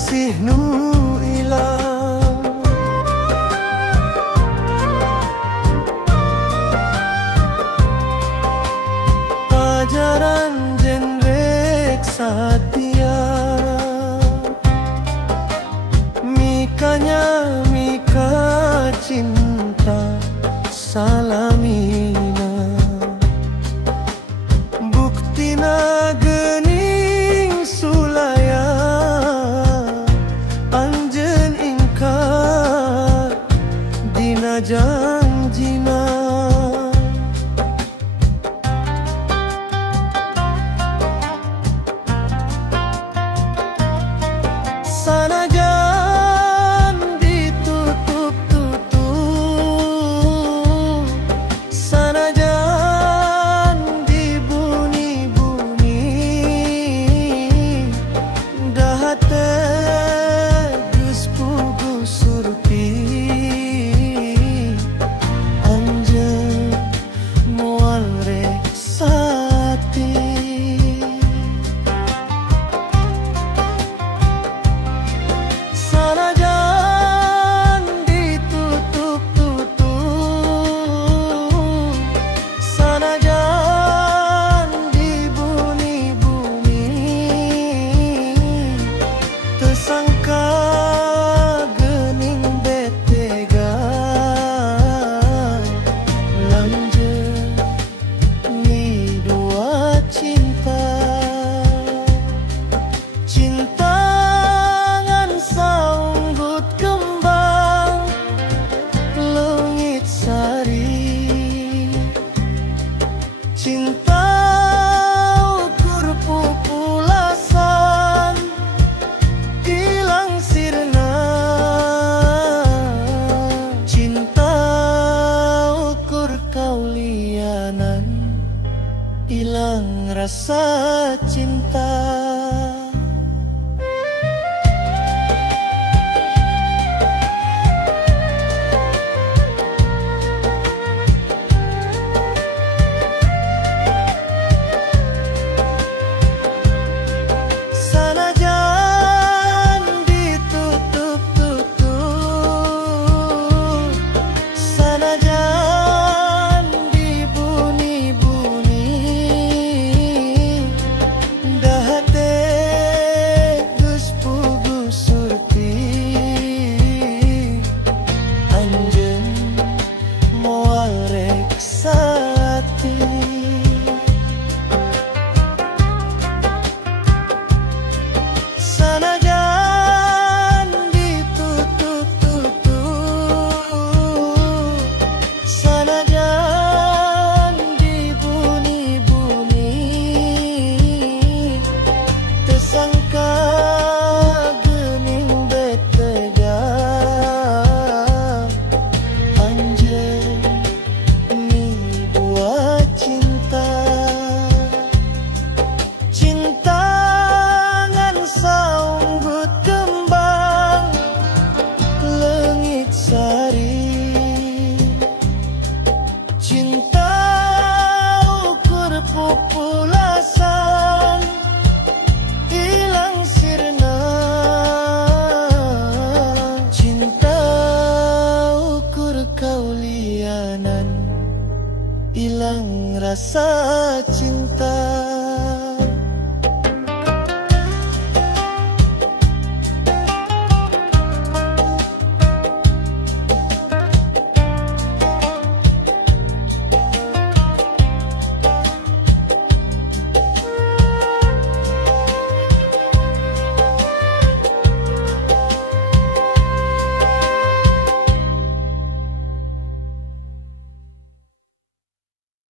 kasihnu ilang, ajaran jenrek satia, mikanya mika cinta salamina, buktina gening sulaya, anjen ingkar dina janjina. Sanajan ditutup-tutup, sanajan dibuni-buni, dahate geus puguh surti, anjeun moal reksati. Sanajan ditutup-tutup, sanajan dibuni-buni, teu sangka geuning betega, lanjeun ni dua cinta. Cinta ngan saunggut kembang leungit sari, cinta ukur pupulasan ilang sirna, cinta ukur kaulianan ilang rasa cinta. Sanajan ditutup-tutup, sanajan dibuni-buni, dahate geus puguh surti, anjeun moal reksati. Sanajan ditutup-tutup, sanajan dibuni-buni, teu sangka geuning betega, anjeun ni dua cinta. Cinta ngan saunggut kembang leungit sari, cinta ukur pupulasan ilang sirna, cinta ukur kaulianan ilang rasa cinta.